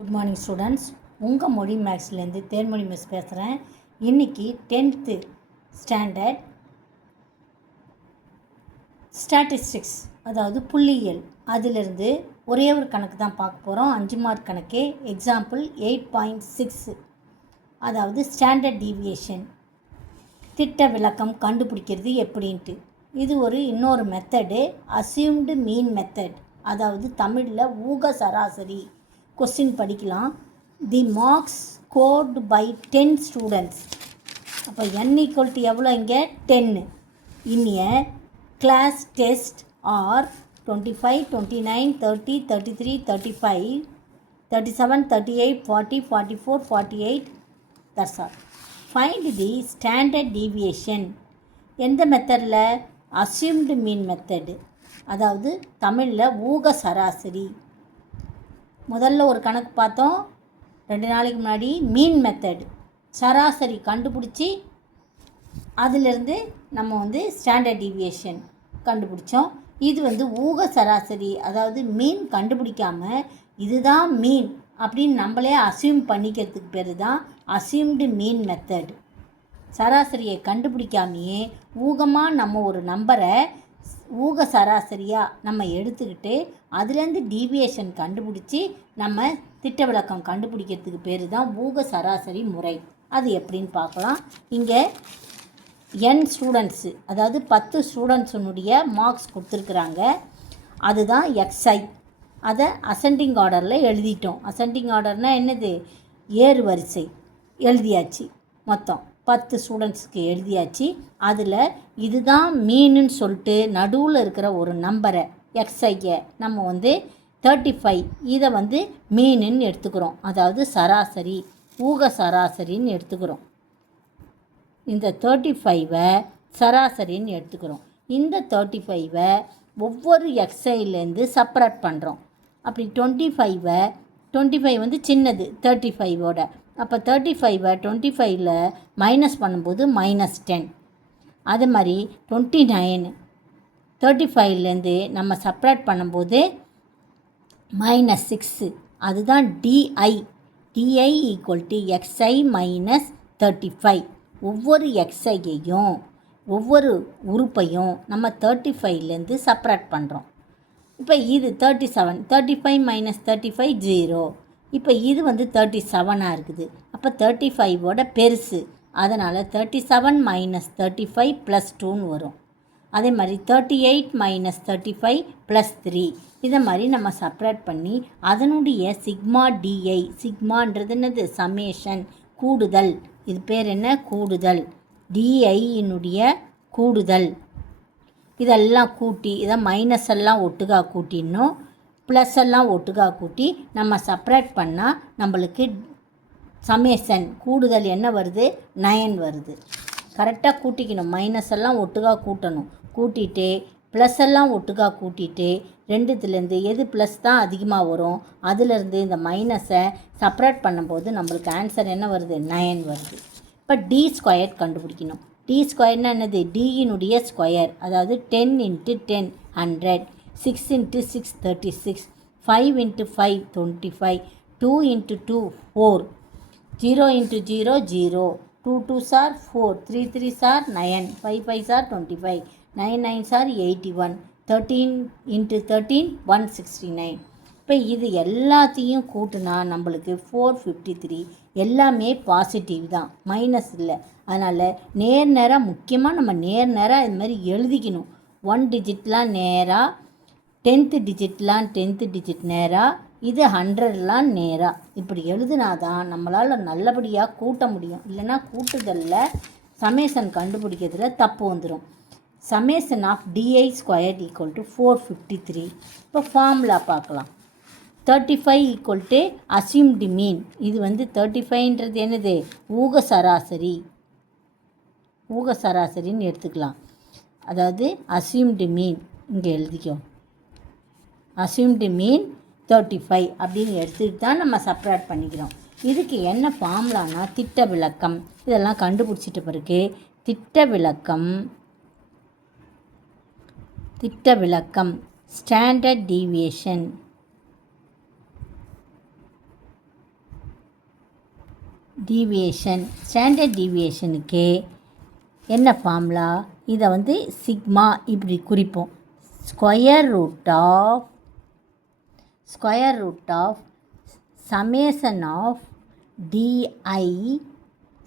Good morning students. உங்கள் மொழி மேக்ஸ்லேருந்து Thenmozhi miss பேசுகிறேன். இன்றைக்கி 10th ஸ்டாண்டர்ட் ஸ்டாட்டிஸ்டிக்ஸ், அதாவது புள்ளியியல், அதிலிருந்து ஒரே ஒரு கணக்கு தான் பார்க்க போகிறோம். 5 மார்க் கணக்கு. எக்ஸாம்பிள் 8.6, அதாவது ஸ்டாண்டர்ட் டீவியேஷன், திட்ட விளக்கம் கண்டுபிடிக்கிறது எப்படின்ட்டு. இது இன்னொரு மெத்தடு, அசியூம்டு மீன் மெத்தட், அதாவது தமிழில் ஊக சராசரி. கொஸ்டின் படிக்கலாம். தி மார்க்ஸ் ஸ்கோர்டு பை 10 ஸ்டூடெண்ட்ஸ். அப்போ n = எவ்வளோ? இங்கே 10. இன் எ class test or 25, 29, 30, 33, 35, 37, 38, 40, 44, 48. That's all. Find the standard deviation. எந்த மெத்தடில்? அசியூம்டு மீன் மெத்தடு, அதாவது தமிழில் ஊக சராசரி. முதல்ல ஒரு கணக்கு பார்த்தோம் 2 நாளைக்கு முன்னாடி. மீன் மெத்தட், சராசரி கண்டுபிடிச்சி அதிலிருந்து நம்ம ஸ்டாண்டர்ட் டீவியேஷன் கண்டுபிடிச்சோம். இது ஊக சராசரி, அதாவது மீன் கண்டுபிடிக்காமல் இதுதான் மீன் அப்படின்னு நம்மளே அசியூம் பண்ணிக்கிறதுக்கு பேர் தான் அசியூம்டு மீன் மெத்தட். சராசரியை கண்டுபிடிக்காமையே ஊகமாக நம்ம ஒரு நம்பரை ஊக சராசரியாக நம்ம எடுத்துக்கிட்டு அதுலேருந்து டீவியேஷன் கண்டுபிடிச்சி நம்ம திட்ட விளக்கம் கண்டுபிடிக்கிறதுக்கு பேர் தான் ஊக சராசரி முறை. அது எப்படின்னு பார்க்கலாம். இங்கே n ஸ்டூடெண்ட்ஸு, அதாவது 10 ஸ்டூடெண்ட்ஸுனுடைய மார்க்ஸ் கொடுத்துருக்குறாங்க. அதுதான் xi. அதை அசெண்டிங் ஆர்டரில் எழுதிட்டோம். அசெண்டிங் ஆர்டர்னால் என்னது? ஏறு வரிசை எழுதியாச்சு. மொத்தம் 10 ஸ்டூடெண்ட்ஸுக்கு எழுதியாச்சு. அதில் இதுதான் மீனுன்னு சொல்லிட்டு நடுவில் இருக்கிற ஒரு நம்பரை xi நம்ம 35, இதை மீனுன்னு எடுத்துக்கிறோம். அதாவது சராசரி, ஊக சராசரின்னு எடுத்துக்கிறோம். இந்த 35ஐ சராசரின்னு எடுத்துக்கிறோம். இந்த 35ஐ ஒவ்வொரு xiலேருந்து செப்பரேட் பண்ணுறோம். அப்படி 25 சின்னது 35ஓட. அப்போ 35ஐ 25ல் மைனஸ் பண்ணும்போது -10. அது மாதிரி 29 35லேருந்து நம்ம செப்பரேட் பண்ணும்போது -6. அதுதான் DI. DI = xi - 35. ஒவ்வொரு xiயையும் ஒவ்வொரு உறுப்பையும் நம்ம 35லேருந்து செப்பரேட் பண்ணுறோம். இப்போ இது 37, 35 - 35 0. இப்போ இது 37ஆக இருக்குது. அப்போ 35ஓட பெருசு, அதனால் 37 - 35 + 2ன்னு வரும். அதே மாதிரி 38 - 35 + 3. இதை மாதிரி நம்ம செப்பரேட் பண்ணி அதனுடைய சிக்மா DI, சிக்மான்றது என்னது? சமேஷன், கூடுதல். இது பேர் என்ன? கூடுதல். DIயினுடைய கூடுதல். இதெல்லாம் கூட்டி, இதை மைனஸ் எல்லாம் ஒட்டுக்கா கூட்டிடணும், ப்ளஸ் எல்லாம் ஒட்டுக்கா கூட்டி நம்ம செப்பரேட் பண்ணால் நம்மளுக்கு சமேஷன் கூடுதல் என்ன வருது? 9 வருது. கரெக்டாக கூட்டிக்கணும். மைனஸ் எல்லாம் ஒட்டுக்கா கூட்டணும். கூட்டிகிட்டே ப்ளஸ் எல்லாம் ஒட்டுக்கா கூட்டிகிட்டு ரெண்டுத்துலேருந்து எது ப்ளஸ் தான் அதிகமாக வரும், அதிலேருந்து இந்த மைனஸை செப்பரேட் பண்ணும்போது நம்மளுக்கு ஆன்சர் என்ன வருது? 9 வருது. இப்போ D² கண்டுபிடிக்கணும். D² என்னது? Dயினுடைய ஸ்கொயர், அதாவது 10 × 10 100, 6 × 6 36, 5 × 5 25, 2 × 2 4, 0 × 0 0, 2 2s are 4, 3 3s are 9, 5 5s are 25, 9 9s are 81, 13 × 13 169. இப்போ இது எல்லாத்தையும் கூட்டினா நம்மளுக்கு 453. எல்லாமே பாசிட்டிவ் தான், மைனஸ் இல்லை. அதனால் நேராக முக்கியமாக நம்ம நேராக இது மாதிரி எழுதிக்கணும். 1 டிஜிட்லாம் நேராக, 10th டிஜிட்லாம் 10th டிஜிட் நேராக, இது 100லாம் நேராக. இப்படி எழுதுனாதான் நம்மளால் நல்லபடியாக கூட்ட முடியும். இல்லைன்னா கூட்டுதலில் சமேஷன் கண்டுபிடிக்கிறதுல தப்பு வந்துடும். Summation of DI² = 453. இப்போ ஃபார்முலா பார்க்கலாம். 35 = அசியூம்டு மீன். இது 35ன்றது என்னது? ஊக சராசரி. ஊக சராசரின்னு எடுத்துக்கலாம். அதாவது அசியூம்டு மீன் இங்கே எழுதிக்கோ. அசியூம்டு மீன் 35 அப்படின்னு எடுத்துக்கிட்டு தான் நம்ம செப்பரேட் பண்ணிக்கிறோம். இதுக்கு என்ன ஃபார்முலானா திட்ட விளக்கம். இதெல்லாம் கண்டுபிடிச்சிட்ட பிறகு திட்ட விளக்கம் ஸ்டாண்டர்ட் டீவியேஷன். டீவியேஷன், ஸ்டாண்டர்ட் டீவியேஷனுக்கு என்ன ஃபார்முலா? இதை வந்து சிக்மா இப்படி குறிப்போம். Square root of summation of D I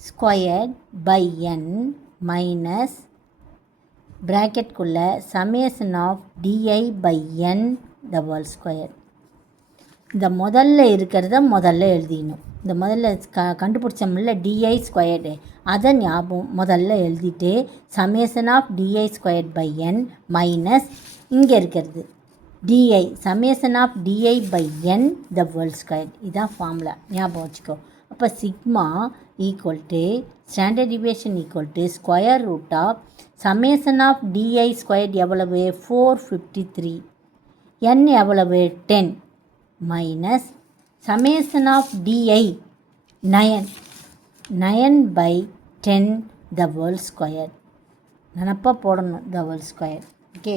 squared by N minus ப்ராக்கெட்குள்ளே summation of D I by N the whole square. இந்த முதல்ல இருக்கிறத முதல்ல எழுதிடணும். இந்த முதல்ல கண்டுபிடிச்சோம்ல டிஐ ஸ்கொயர்டு, அதை ஞாபகம் முதல்ல எழுதிட்டு summation of D I squared by N minus இங்கே இருக்கிறது D I summation of D I by N the whole square. இதுதான் ஃபார்முலா, ஞாபகம் வச்சுக்கோ. அப்போ sigma equal to standard deviation equal to square root of summation of D I squared எவ்வளவு 453, n எவ்வளவு 10 minus summation of D I 9 by 10 the whole square. நினப்பா போடணும் the whole square. Okay,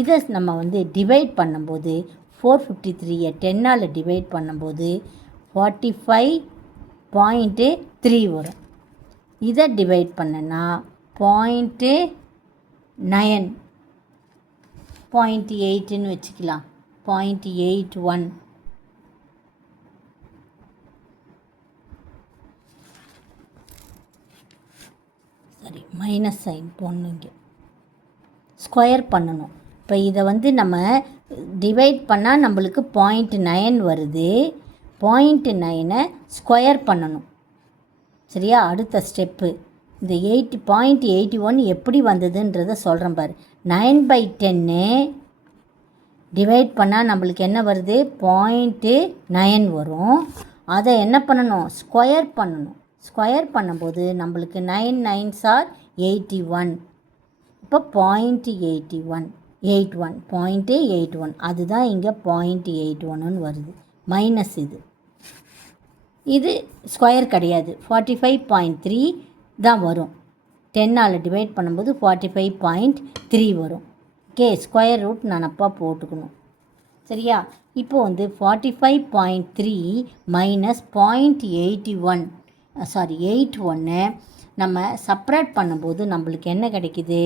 இதை நம்ம வந்து டிவைட் பண்ணும்போது 453 10ஆல் டிவைட் பண்ணும்போது 45.3 வரும். இதை டிவைட் பண்ணனா 0.9 0.8ன்னு வச்சுக்கலாம். 0.81 சரி, மைனஸ் சைன் போடணுங்க, ஸ்கொயர் பண்ணணும். இப்போ இதை வந்து நம்ம டிவைட் பண்ணால் நம்மளுக்கு 0.9 வருது. 0.9 ஸ்கொயர் பண்ணணும். சரியா? அடுத்த ஸ்டெப்பு இந்த 0.81 எப்படி வந்ததுன்றதை சொல்கிறேன் பாரு. 9/10 டிவைட் பண்ணால் நம்மளுக்கு என்ன வருது? 0.9 வரும். அதை என்ன பண்ணணும்? ஸ்கொயர் பண்ணணும். ஸ்கொயர் பண்ணும்போது நம்மளுக்கு 9 9s are 81. இப்போ 0.81 அதுதான் இங்கே 0.81ன்னு வருது. மைனஸ் இது ஸ்கொயர் கிடையாது. 45.3 தான் வரும். 10ஆல் டிவைட் பண்ணும்போது 45.3 வரும். ஓகே, ஸ்கொயர் ரூட் நினப்பா போட்டுக்கணும். சரியா? இப்போ வந்து 45.3 மைனஸ் 81 நம்ம செப்ரேட் பண்ணும்போது நம்மளுக்கு என்ன கிடைக்குது?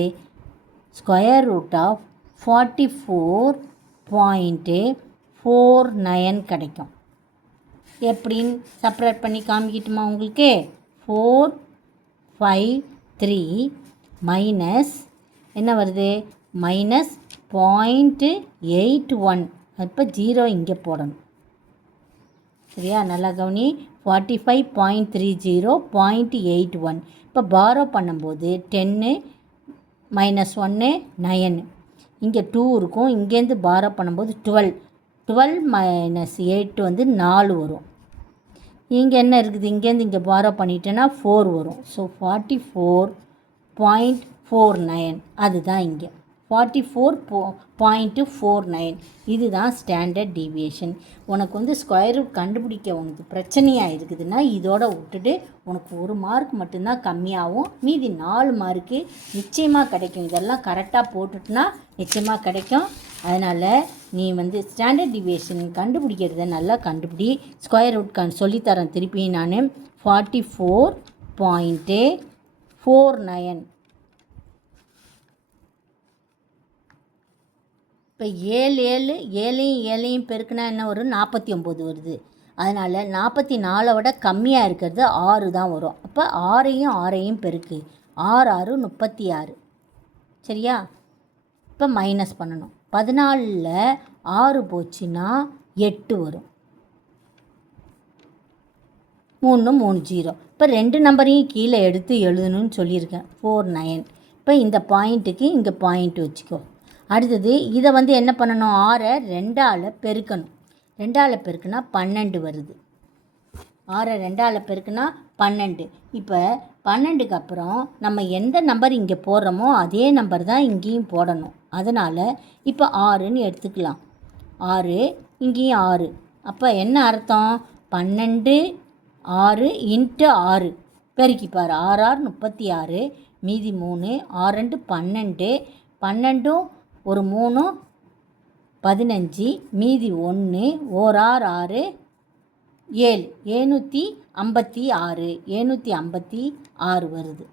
ஸ்கொயர் ரூட் ஆஃப் 44.49 கிடைக்கும். எப்படின்னு செப்ரேட் பண்ணி காமிக்கிட்டுமா உங்களுக்கு? 453 மைனஸ் என்ன வருது? மைனஸ் 0.81. அப்போ 0 இங்கே போடணும். சரியா? நல்லா கவனி. 45.30 0.81. இப்போ பாரோ பண்ணும்போது 10 மைனஸ் 1 9. இங்கே 2 இருக்கும். இங்கேருந்து பாரோ பண்ணும்போது 12 மைனஸ் 8 வந்து 4 வரும். இங்கே என்ன இருக்குது? இங்கேருந்து இங்கே பாரோ பண்ணிட்டேன்னா 4 வரும். ஸோ 44.49 அதுதான் இங்கே 44.49. இதுதான் ஸ்டாண்டர்ட் டீவியேஷன். உனக்கு வந்து ஸ்கொயர் ரூட் கண்டுபிடிக்க உனக்கு பிரச்சனையாக இருக்குதுன்னா இதோட விட்டுட்டு உனக்கு 1 மார்க் மட்டும்தான் கம்மியாகும். மீதி 4 மார்க்கு நிச்சயமாக கிடைக்கும். இதெல்லாம் கரெக்டாக போட்டுட்டுனா நிச்சயமாக கிடைக்கும். அதனால் நீ வந்து ஸ்டாண்டர்ட் டீவியேஷன் கண்டுபிடிக்கிறத நல்லா கண்டுபிடி. ஸ்கொயர் ரூட் சொல்லித்தரேன் திருப்பி நான். 44.49. இப்போ 7 பெருக்குனா என்ன வரும்? 49 வருது. அதனால் 44 விட கம்மியாக இருக்கிறது 6 தான் வரும். அப்போ 6ஐயும் பெருக்கு. 6 6 36. சரியா? இப்போ மைனஸ் பண்ணணும். 14ல் 6 போச்சுன்னா 8 வரும். 3 3 0. இப்போ 2 நம்பரையும் கீழே எடுத்து எழுதணும்னு சொல்லியிருக்கேன். 49. இப்போ இந்த பாயிண்ட்டுக்கு இங்கே பாயிண்ட் வச்சுக்கோ. அடுத்தது இதை வந்து என்ன பண்ணணும்? 6ஐ 2ஆல் பெருக்கணும். 2ஆல் பெருக்குனா 12 வருது. 6ஐ 2ஆல் பெருக்குனா 12. இப்போ 12க்கு அப்புறம் நம்ம எந்த நம்பர் இங்கே போடுறோமோ அதே நம்பர் தான் இங்கேயும் போடணும். அதனால் இப்போ 6ன்னு எடுத்துக்கலாம். 6 இங்கேயும் 6. அப்போ என்ன அர்த்தம்? 12 6 × 6 பெருக்கிப்பார். 6 6 36 மீதி 3 6 2 12 12 ஒரு 3 15 மீதி 1 1 6 6 7 756 756 வருது.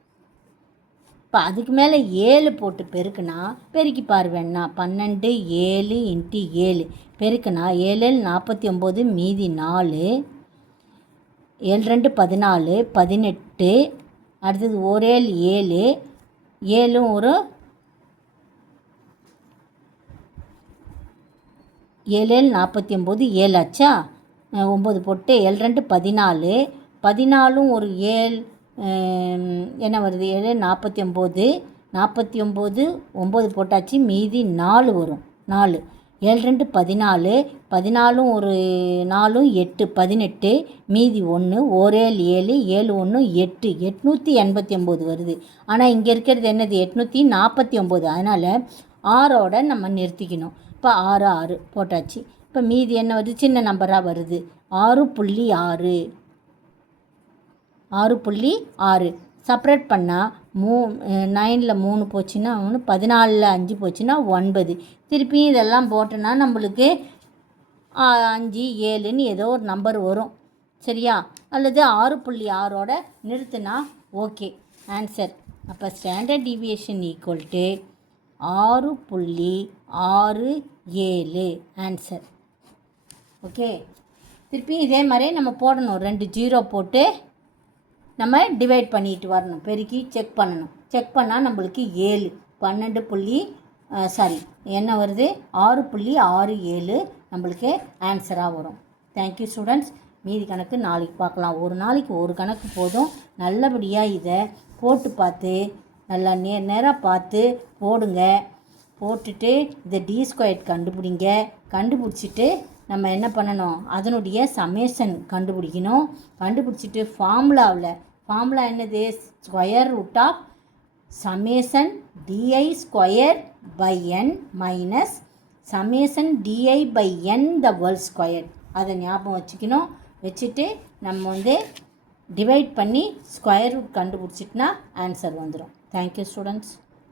இப்போ அதுக்கு மேலே 7 போட்டு பெருக்குனா பெருக்கி பாரு வேணா. 12 7 × 7 பெருக்குனா 7 49 மீதி 4 7 2 14 18 அடுத்தது 1 7 7 ஒரு 7 49 7 ஆச்சா. 9 போட்டு 7 2 14 14 ஒரு 7 என்ன வருது 7 49 49 9 போட்டாச்சு மீதி 4 வரும். 4 7 2 14 14 ஒரு 4 8 18 மீதி 1 1 7 7 1 8 889 வருது. ஆனால் இங்கே இருக்கிறது என்னது 849. அதனால் 6ஓட நம்ம நிறுத்திக்கணும். இப்போ 6 6 போட்டாச்சு. இப்போ மீதி என்ன வருது சின்ன நம்பராக வருது 6.6 6.6 செப்பரேட் பண்ணால் 9ல் 3 போச்சுன்னா 1 14ல் 5 போச்சுன்னா 9. திருப்பியும் இதெல்லாம் போட்டோன்னா நம்மளுக்கு 5 7ன்னு ஏதோ ஒரு நம்பர் வரும் சரியா. அல்லது 6.6ஓட நிறுத்தினா ஓகே ஆன்சர். அப்போ standard deviation equal to 6.67 answer. Okay திருப்பி இதே மாதிரி நம்ம போடணும். 2 0 போட்டு நம்ம டிவைட் பண்ணிட்டு வரணும். பெருக்கி செக் பண்ணணும். செக் பண்ணால் நம்மளுக்கு 7 என்ன வருது 6.67 நம்மளுக்கு ஆன்சராக வரும். Thank you students. மீதி கணக்கு நாளைக்கு பார்க்கலாம். ஒரு நாளைக்கு ஒரு கணக்கு போதும். நல்லபடியாக இதை போட்டு பார்த்து நல்லா நேராக பார்த்து போடுங்க. போட்டுட்டு இதை d² கண்டுபிடிங்க. கண்டுபிடிச்சிட்டு நம்ம என்ன பண்ணணும் அதனுடைய சமேஷன் கண்டுபிடிக்கணும். கண்டுபிடிச்சிட்டு ஃபார்முலா என்னது square root of summation di² minus summation di/n the whole square. அதை ஞாபகம் வச்சுக்கணும். வச்சுட்டு நம்ம டிவைட் பண்ணி ஸ்கொயர் ரூட் கண்டுபிடிச்சிட்டுனா ஆன்சர் வந்துடும். Thank you students.